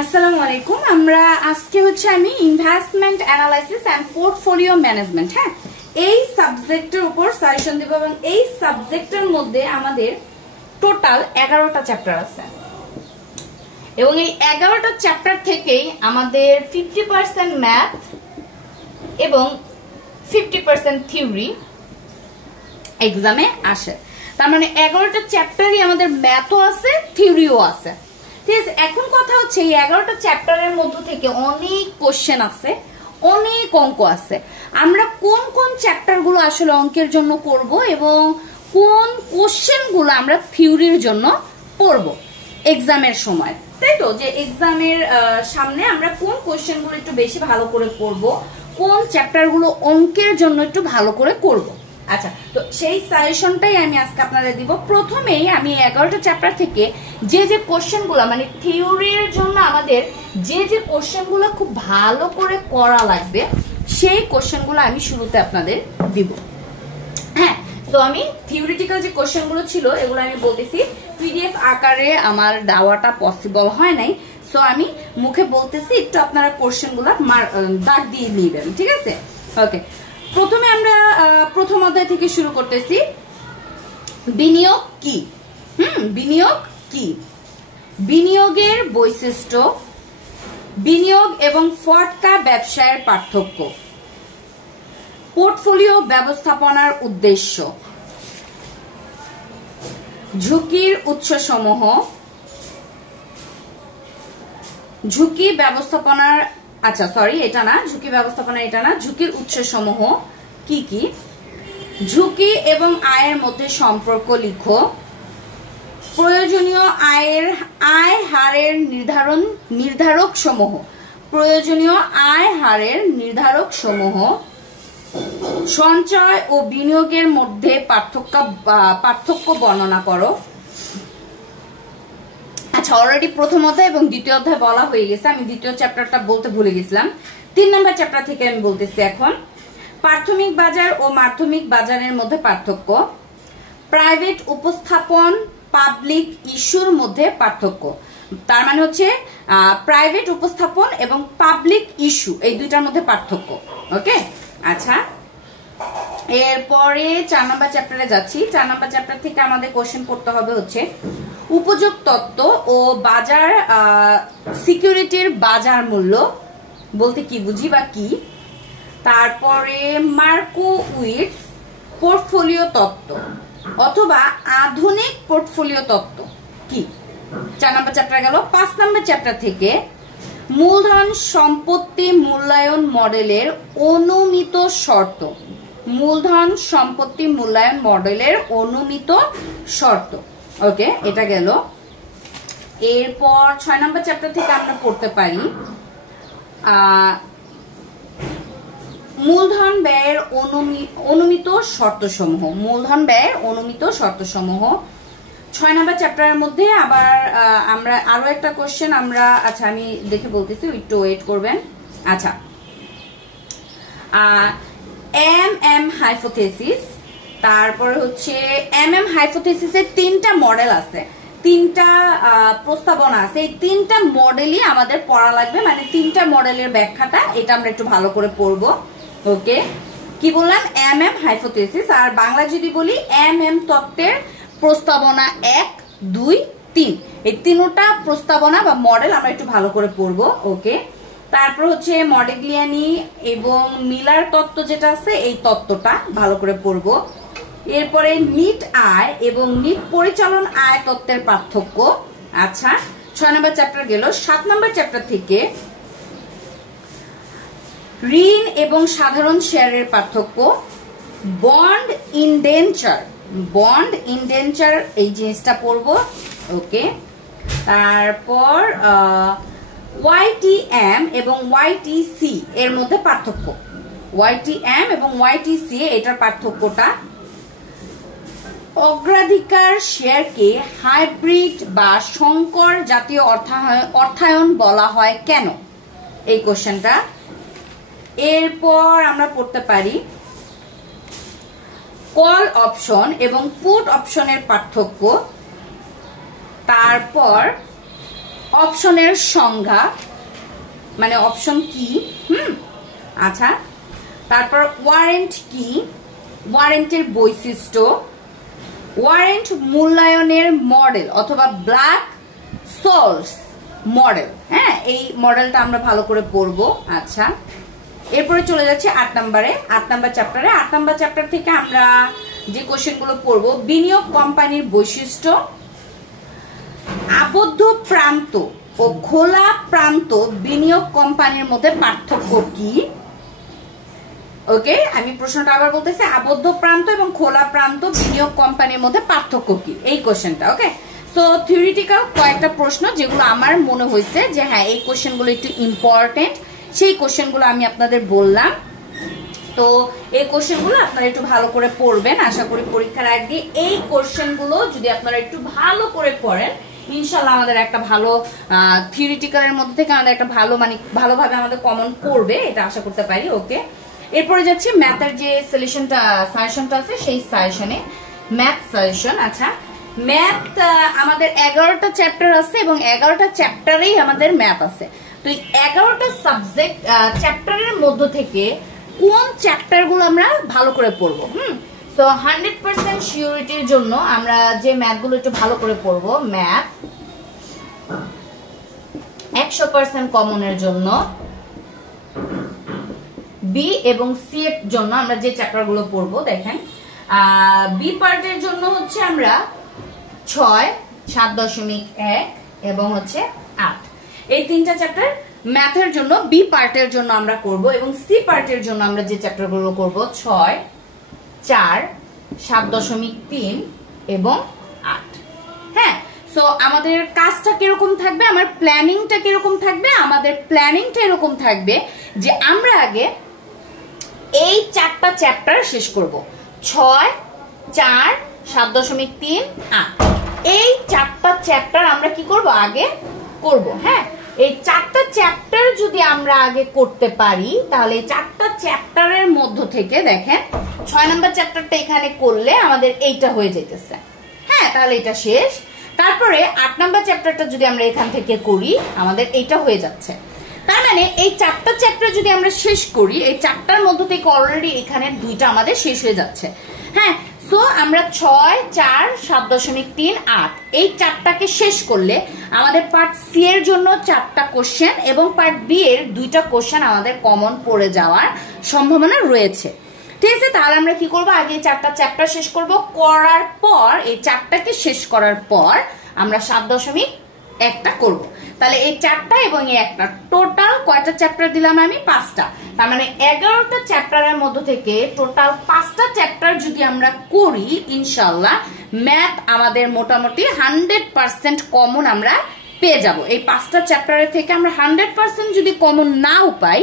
আসসালামু আলাইকুম। আমরা আজকে আমি investment analysis and portfolio management এই সাবজেক্টের উপর সাজেশন দেব এবং এই সাবজেক্টের মধ্যে আমাদের টোটাল 11টা চ্যাপ্টার আছে এবং এই 11টা চ্যাপ্টার থেকেই আমাদের 50% ম্যাথ এবং 50% থিওরি এক্সামে আসে। তার মানে 11টা চ্যাপ্টারই আমাদের ম্যাথও আছে, থিওরিও আছে। ঠিক আছে, এখন কথা হচ্ছে এই 11টা চ্যাপ্টারের মধ্য থেকে অনেক কোশ্চেন আছে, অনেক অঙ্ক আছে। আমরা কোন কোন চ্যাপ্টারগুলো আসলে অঙ্কের জন্য করব এবং কোন কোশ্চেনগুলো আমরা থিওরির জন্য পড়ব এক্সামের সময়, তাই তো? যে এক্সামের সামনে আমরা কোন কোশ্চেনগুলো একটু বেশি ভালো করে পড়ব, কোন চ্যাপ্টারগুলো অঙ্কের জন্য একটু ভালো করে করব। আচ্ছা, তো সেই সাজেশনটাই আমি আজকে আপনাদের দিব। প্রথমেই আমি 11টা চ্যাপ্টার থেকে যে যে কোশ্চেনগুলো মানে থিওরির জন্য আমাদের যে যে কোশ্চেনগুলো খুব ভালো করে করা লাগবে সেই কোশ্চেনগুলো আমি শুরুতে আপনাদের দিব। হ্যাঁ, তো আমি থিওরিটিক্যাল যে কোশ্চেনগুলো ছিল এগুলো আমি বলতেছি, পিডিএফ আকারে আমার দেওয়াটা পসিবল হয় নাই, সো আমি মুখে বলতেছি, একটু আপনারা কোশ্চেনগুলো দাগ দিয়ে নেবেন, ঠিক আছে? ওকে, প্রথমে আমরা প্রথম অধ্যায় থেকে শুরু করতেছি। বিনিয়োগ কি? বিনিয়োগ কি? বিনিয়োগের বৈশিষ্ট্য, বিনিয়োগ এবং ফটকা ব্যবসায়ের পার্থক্য, পোর্টফোলিও ব্যবস্থাপনার উদ্দেশ্য, ঝুঁকির উৎসসমূহ, ঝুঁকি ব্যবস্থাপনার ঝুঁকি ব্যবস্থাপনা এটা না, ঝুঁকির উৎসসমূহ কি কি, ঝুঁকি এবং আয়ের মধ্যে সম্পর্ক লিখো, প্রয়োজনীয় আয় হারের নির্ধারক সমূহ, প্রয়োজনীয় আয় হারের নির্ধারক সমূহ, সঞ্চয় ও বিনিয়োগের মধ্যে পার্থক্য বর্ণনা করো। আচ্ছা, অলরেডি প্রথম অধ্যায় এবং দ্বিতীয় অধ্যায় বলা হয়ে গেছে, আমি দ্বিতীয় চ্যাপ্টারটা বলতে ভুলে গেছিলাম। 3 নম্বর চ্যাপ্টার থেকে আমি বলতেছি এখন। প্রাথমিক বাজার ও মাধ্যমিক বাজারের মধ্যে পার্থক্য, প্রাইভেট উপস্থাপন পাবলিক ইস্যুর মধ্যে পার্থক্য। তার মানে হচ্ছে প্রাইভেট উপস্থাপন এবং পাবলিক ইস্যু এই দুইটার মধ্যে পার্থক্য। ওকে, আচ্ছা, এরপরে 4 নম্বর চ্যাপ্টারে যাচ্ছি। 4 নম্বর চ্যাপ্টার থেকে আমাদের কোশ্চেন পড়তে হবে হচ্ছে উপযোগ তত্ত্ব ও বাজার সিকিউরিটির বাজার মূল্য বলতে কি বুঝি বা কি। তারপরে মার্কোউইটস পোর্টফোলিও তত্ত্ব অথবা আধুনিক পোর্টফোলিও তত্ত্ব কি। 4 নম্বর চ্যাপ্টার গেল। 5 নম্বর চ্যাপ্টার থেকে মূলধন সম্পত্তি মূল্যায়ন মডেলের অনুমিত শর্ত, মূলধন সম্পত্তি মূল্যায়ন মডেলের অনুমিত শর্ত। ওকে, এটা গেল। এরপর 6 নম্বর চ্যাপ্টার থেকে আমরা পড়তে পারি মূলধন ব্যয়ের অনুমিত শর্তসমূহ, মূলধন ব্যয়ের অনুমিত শর্তসমূহ। 6 নম্বর চ্যাপ্টারের মধ্যে আবার আমরা আরো একটা কোশ্চেন আমরা, আচ্ছা আমি দেখে বলতেছি, একটু ওয়েট করবেন। আচ্ছা, এম হাইপোথেসিস, তারপরে হচ্ছে এম হাইপোথেসিসের 3টা মডেল আছে, 3টা প্রস্তাবনা আছে। এই 3টা মডেলই আমাদের পড়া লাগবে, মানে 3টা মডেলের ব্যাখ্যাটা এটা আমরা একটু ভালো করে পড়বো। ওকে, কি বললাম? এম হাইপোথেসিস, আর বাংলা যদি বলি এম তত্ত্বের প্রস্তাবনা 1, 2, 3, এই 3টা প্রস্তাবনা বা মডেল আমরা একটু ভালো করে পড়বো। ওকে, তারপর হচ্ছে মডিগ্লিয়ানি এবং মিলার তত্ত্ব যেটা আছে এই তত্ত্বটা ভালো করে পড়বো। এরপরে নিট আয় এবং নিট পরিচালন আয় তত্ত্বের পার্থক্য। আচ্ছা, 6 নম্বর চ্যাপ্টার গেল। 7 নম্বর চ্যাপ্টার থেকে ঋণ এবং সাধারণ শেয়ারের পার্থক্য, বন্ড ইনডেঞ্চার এই জিনিসটা পড়বো। ওকে, তারপর ওয়াইটিএম এবং ওয়াইটিসি এর মধ্যে পার্থক্য, ওয়াইটিএম এবং ওয়াইটিসি এটার পার্থক্যটা, অগ্রাধিকার শেয়ারকে হাইব্রিড বা সংকর জাতীয় অর্থায়ন বলা হয় কেন, এই কোশ্চেনটা। এরপর আমরা পড়তে পারি কল অপশন এবং পুট অপশনের পার্থক্য, তারপর অপশনের সংজ্ঞা, মানে অপশন কি, আচ্ছা, তারপর ওয়ারেন্ট কি, ওয়ারেন্টের বৈশিষ্ট্য, ওয়ারেন্ট মূল্যায়নের মডেল অথবা ব্ল্যাক সোলস মডেল। হ্যাঁ, এই মডেলটা আমরা ভালো করে পড়বো। আচ্ছা, এরপরে চলে যাচ্ছে 8 নম্বরে, 8 নম্বর চ্যাপ্টারে। 8 নম্বর চ্যাপ্টার থেকে আমরা যে কোশ্চেনগুলো পড়বো, বিনিয়োগ কোম্পানির বৈশিষ্ট্য, আবদ্ধ প্রান্ত ও খোলা প্রান্ত বিনিয়োগ কোম্পানির মধ্যে পার্থক্য কি। ওকে, আমি প্রশ্নটা আবার বলতেছি, আবদ্ধ প্রান্ত এবং খোলা প্রান্ত বিনিয়োগ কোম্পানির মধ্যে পার্থক্য কি, এই কোশ্চেনটা। ওকে, সো থিওরিটিক্যাল কয়েকটা প্রশ্ন যেগুলো আমার মনে হয়েছে যে হ্যাঁ এই কোশ্চেনগুলো একটু ইম্পর্টেন্ট, সেই কোশ্চেনগুলো আমি আপনাদের বললাম। তো এই কোশ্চেনগুলো আপনারা একটু ভালো করে পড়বেন, আশা করি পরীক্ষার আগে এই কোশ্চেনগুলো যদি আপনারা একটু ভালো করে পড়েন, ইনশাল্লাহ আমাদের একটা ভালো থিওরিটিক্যালের মধ্যে থেকে আমাদের একটা ভালো, মানে ভালোভাবে আমাদের কমন পড়বে, এটা আশা করতে পারি। ওকে, এরপরে যাচ্ছে ম্যাথের যে সলিউশনটা, সাজেশনটা আছে, সেই সাজেশনে ম্যাথ সাজেশন। আচ্ছা, ম্যাথ আমাদের 11টা চ্যাপ্টার আছে এবং 11টা চ্যাপ্টারেই আমাদের ম্যাথ আছে। তো এই 11টা সাবজেক্ট চ্যাপ্টারের মধ্য থেকে কোন চ্যাপ্টারগুলো আমরা ভালো করে পড়বো, তো 100% সিউরিটির জন্য আমরা যে ম্যাথগুলো একটু ভালো করে পড়বো, ম্যাথ 100% কমনের জন্য বি এবং সি এর জন্য আমরা যে চ্যাপ্টারগুলো পড়বো, দেখেন বি পার্টের জন্য হচ্ছে আমরা 6, 7.1 এবং হচ্ছে 8, এই 3টা চ্যাপ্টার ম্যাথের জন্য বি পার্টের জন্য আমরা করব, এবং সি পার্টের জন্য আমরা যে চ্যাপ্টারগুলো করব 6, 4, 7.3 এবং 8। হ্যাঁ, সো আমাদের কাজটা কিরকম থাকবে, আমার প্ল্যানিংটা কিরকম থাকবে, আমাদের প্ল্যানিংটা এরকম থাকবে যে আমরা আগে এই 4টা চ্যাপ্টার শেষ করব, 6, 4, 7.3, 8, এই 4টা চ্যাপ্টার আমরা কি করব, আগে করব। হ্যাঁ, এই 4টা চ্যাপ্টার যদি আমরা আগে করতে পারি, তাহলে এই 4টা চ্যাপ্টারের মধ্য থেকে দেখেন 6 নম্বর চ্যাপ্টারটা এখানে করলে আমাদের এইটা হয়ে যাইতেছে। হ্যাঁ, তাহলে এটা শেষ। তারপরে 8 নম্বর চ্যাপ্টারটা যদি আমরা এখান থেকে করি, আমাদের এইটা হয়ে যাচ্ছে। তার মানে এই 4টা চ্যাপ্টার যদি আমরা শেষ করি, এই 4টার মধ্য থেকে অলরেডি এখানে 2টা আমাদের শেষ হয়ে যাচ্ছে। হ্যাঁ, সো আমরা 6, 4, 7.3, 8 এই 4টাকে শেষ করলে আমাদের পার্ট সি এর জন্য 4টা কোশ্চেন এবং পার্ট বি এর 2টা কোশ্চেন আমাদের কমন পড়ে যাওয়ার সম্ভাবনা রয়েছে। ঠিক আছে, তাহলে আমরা কি করব, আগে 4টা চ্যাপ্টার শেষ করব, করার পর এই 4টাকে শেষ করার পর আমরা 7.1টা করব। তাহলে এই 4টা এবং এই একটা টোটাল কয়টা চ্যাপ্টার দিলাম আমি, 5টা। তার মানে 11টা চ্যাপ্টারের মধ্য থেকে টোটাল 5টা চ্যাপ্টার যদি আমরা করি, ইনশাআল্লাহ ম্যাথ আমাদের মোটামুটি 100% কমন আমরা পেয়ে যাব। এই 5টা চ্যাপ্টারের থেকে আমরা 100% যদি কমন নাও পাই,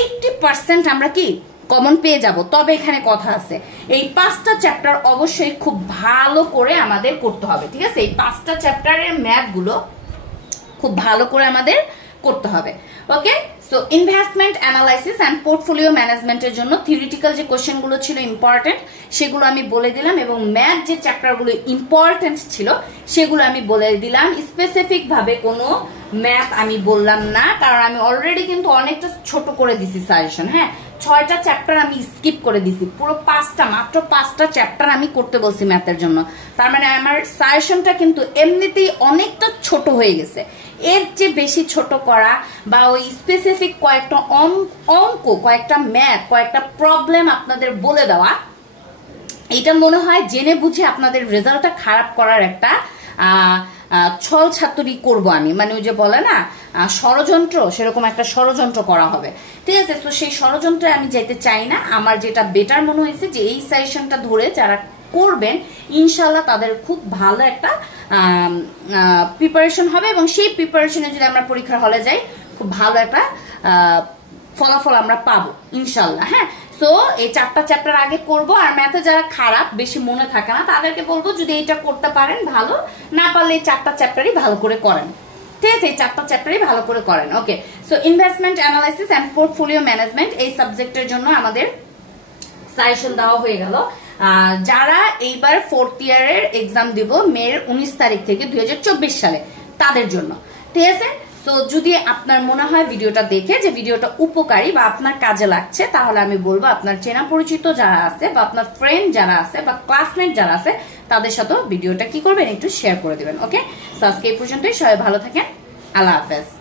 80% আমরা কি কমন পেয়ে যাব। তবে এখানে কথা আছে, এই 5টা চ্যাপ্টার অবশ্যই খুব ভালো করে আমাদের করতে হবে। ঠিক আছে, এই 5টা চ্যাপ্টারের ম্যাথগুলো খুব ভালো করে আমাদের করতে হবে। Okay, so investment analysis and portfolio ম্যানেজমেন্টের জন্য থিওরিটিক্যাল যে কোশ্চেনগুলো ছিল ইম্পর্টেন্ট, সেগুলো আমি বলে দিলাম, এবং ম্যাথ যে চ্যাপ্টারগুলো ইম্পর্টেন্ট ছিল সেগুলো আমি বলে দিলাম। স্পেসিফিক ভাবে কোনো ম্যাথ আমি বললাম না, কারণ আমি অলরেডি কিন্তু অনেকটা ছোট করে দিছি সাজেশন। হ্যাঁ, 6টা চ্যাপ্টার আমি স্কিপ করে দিছি, পুরো 5টা, মাত্র 5টা চ্যাপ্টার আমি করতে বলছি ম্যাথের জন্য। তার মানে আমার সাজেশনটা কিন্তু এমনিতেই অনেকটা ছোট হয়ে গেছে। এর চেয়ে বেশি ছোট করা বা ওই স্পেসিফিক কয়েকটা অঙ্ক, কয়েকটা ম্যাথ, কয়েকটা প্রবলেম আপনাদের বলে দেওয়া, এটা মনে হয় জেনে বুঝে আপনাদের রেজাল্টটা খারাপ করার একটা ছল ছাত্রী করব আমি, মানে ওই যে বলে না ষড়যন্ত্র, সেরকম একটা ষড়যন্ত্র করা হবে। ঠিক আছে, তো সেই ষড়যন্ত্রে আমি যেতে চাই না। আমার যেটা বেটার মনে হয়েছে যে এই সাজেশনটা ধরে যারা করবেন, ইনশাল্লাহ তাদের খুব ভালো একটা প্রিপারেশন হবে, এবং সেই প্রিপারেশনে যদি আমরা পরীক্ষার হলে যাই, খুব ভালো একটা ফলাফল আমরা পাবো ইনশাল্লাহ। হ্যাঁ, সো এই 4টা চ্যাপ্টার আগে করব। আর ম্যাথে যারা খারাপ, বেশি মনে থাকে না, তাদেরকে বলবো যদি এটা করতে পারেন ভালো, না পারলে এই 4টা চ্যাপ্টারই ভালো করে করেন। ঠিক আছে, এই 4টা চ্যাপ্টারই ভালো করে করেন। Okay, so investment analysis and portfolio management এই সাবজেক্টের জন্য আমাদের সাজেশন দেওয়া হয়ে গেল। যারা এইবার 4th ইয়ারের এক্সাম দিব মে 19 তারিখ থেকে 2024 সালে, তাদের জন্য। ঠিক আছে। তো যদি আপনার মনে হয় ভিডিওটা দেখে যে ভিডিওটা উপকারী বা আপনার কাজে লাগছে, তাহলে আমি বলবো আপনার চেনা পরিচিত যারা আছে বা আপনার ফ্রেন্ড যারা আছে বা ক্লাসমেট যারা আছে তাদের সাথেও ভিডিওটা কি করবেন, একটু শেয়ার করে দিবেন। ওকে, সো আজকে এই পর্যন্তই, সবাই ভালো থাকেন, আল্লাহ হাফেজ।